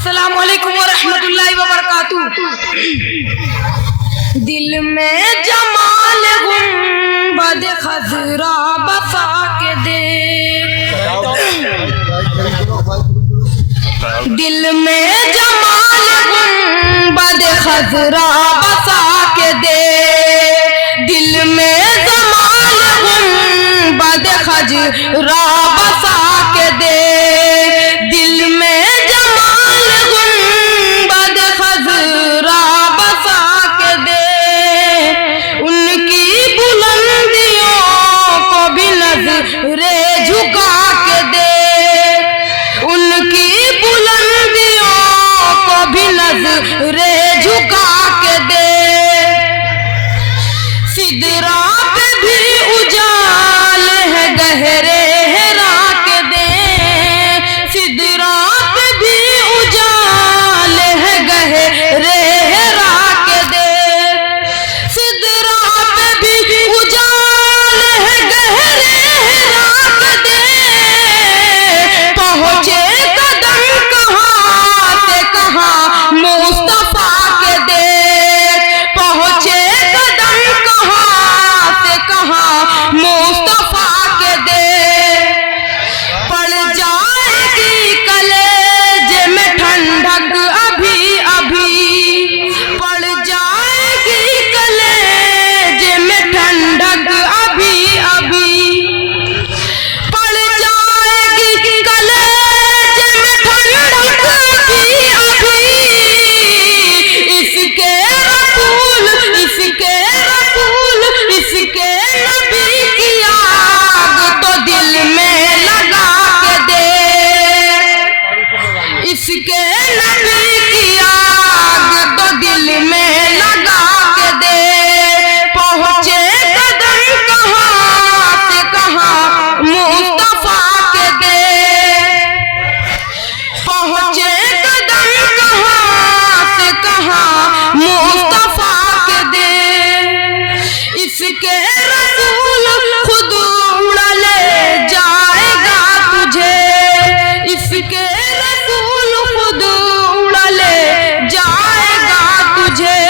अस्सलाम वालेकुम व रहमतुल्लाहि व बरकातुहू। दिल में जमाल गुंबद खजरा बसा के दे, दिल में जमाल गुंबद खजरा बसा के दे, दिल में जमाल गुंबद खजरा बसा के दे, दिल में जमाल गुंबद खजरा बसा के दे। उनकी बुलंदियों को भी नजरे झुका के दे, उनकी बुलंदियों को भी नजरे झुका के दे। सिदरा पे भी उजाल है गहरे हेरा के दे, सिदरा पे भी उजाल है गहरे हेरा के दे, सिदरा पे भी उजाल है गहरे हेरा के दे। पहुंचे कदम कहाँ से कहाँ मुस्तफा के दे, पहुंचे कदम कहाँ से कहाँ मुस्तफा के दे। पड़ जाएगी कलेजे में ठंडक अभी अभी, पड़ जाएगी कलेजे में ठंडक अभी अभी, पड़ जाएगी कलेजे में ठंडक अभी अभी। इसके रसूल इसके रसूल इसके नबी की आग तो दिल में लगा के दे, इसके नबी की आग तो दिल में लगा के दे। पहुंचे कदम कहाँ से कहाँ मुस्तफा के दे, पहुंचे कदम कहाँ से कहाँ मुस्तफा के दे। इसके रसूल खुद उड़ा ले जाएगा तुझे, इसके रसूल खुद उड़ा ले जाएगा तुझे।